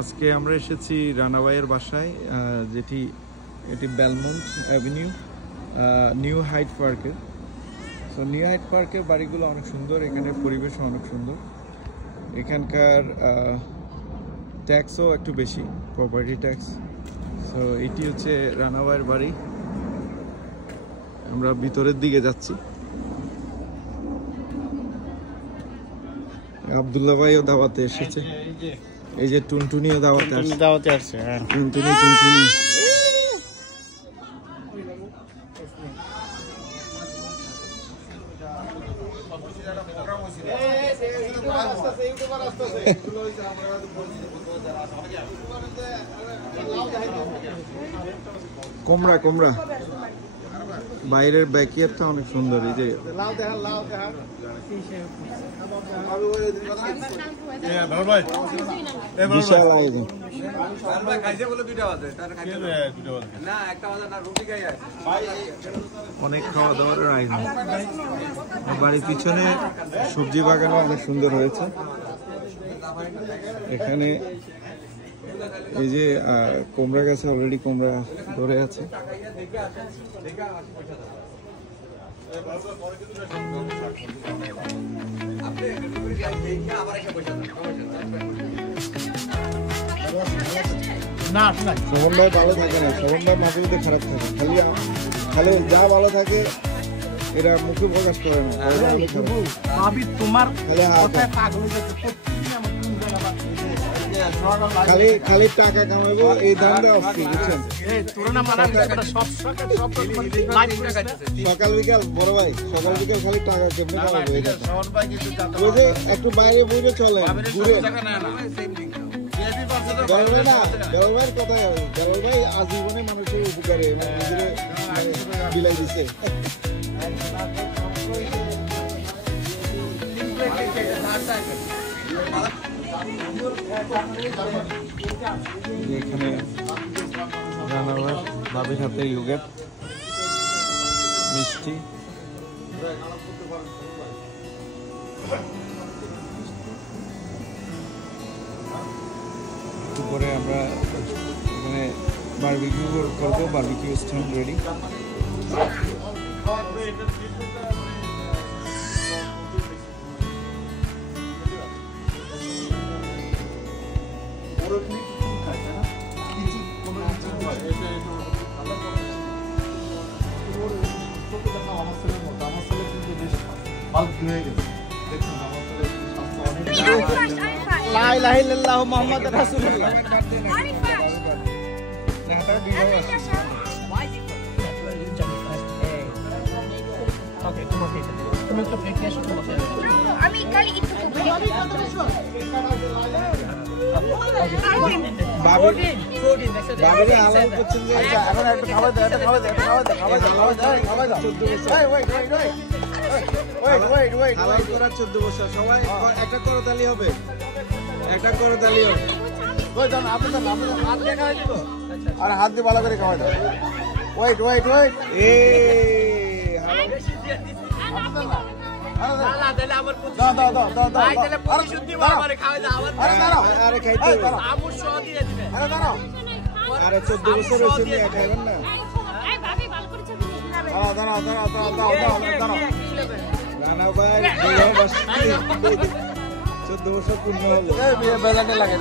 আজকে আমরা এসেছি রানা ভাইয়ের বাসায়, এটি বেলমন্ট অ্যাভিনিউ নিউ হাইট পার্কের। সো নিউ হাইট পার্কের বাড়িগুলো অনেক সুন্দর, এখানে পরিবেশও অনেক সুন্দর। এখানকার ট্যাক্সও একটু বেশি, প্রপার্টি ট্যাক্স। সো এটি হচ্ছে রানা ভাইয়ের বাড়ি। আমরা ভিতরের দিকে যাচ্ছি। আব্দুল্লাহ ভাইও দাওয়াতে এসেছে, এই যে টুনটুনিও দাওয়াতে আসছে। টুনটুনি কোমরা বাইরের ব্যাকইয়ার্ডটা অনেক সুন্দর। এই যে বিশাল আয়োজন। অনেক খাওয়া দাওয়ার আয়োজন। বাড়ির পিছনে সবজি বাগানও অনেক সুন্দর হয়েছে। এখানে এই যে কুমড়া গাছে অলরেডি কুমড়া ধরে আছে। শোভন ভাই ভালো থাকে না, শোভন ভাই মাঝে মধ্যে খারাপ থাকে, খালি যা ভালো থাকে এরা মুখে প্রকাশ করে না। খালি টাকা কামাবো এই ধান্দা আসছে, বুঝছেন? সকাল বিকাল বড় ভাই, সকাল বিকাল খালি টাকা কেমনে কামাবো, একটু বাইরে বইলে চলে ঘুরে। দেওয়াল ভাইয়ের কথাই, দেওয়াল ভাই আজীবনে মানুষের উপকারে বিলাই দিছে। এখানে রান্নাঘর, ভাবির হাতে ইয়োগার্ট, মিষ্টি। পরে আমরা এখানে বারবিকিউ করবো, বারবিকিউ স্ট্যান্ড রেডি। লা ইলাহা ইল্লাল্লাহু মুহাম্মাদুর রাসূলুল্লাহ। আমি খালি একটু চোদ্দ বছর সবাই একটা করতালি হবে, একটা করতালি হবে। আর হাত দিয়ে ভালো করে খাওয়া যাবে। ওয়েট ওয়েট ওয়েট, আরে 14 বছর হয়েছে খাইবেন না। রানা ভাই 14 বছর পূর্ণ হলো। লাগে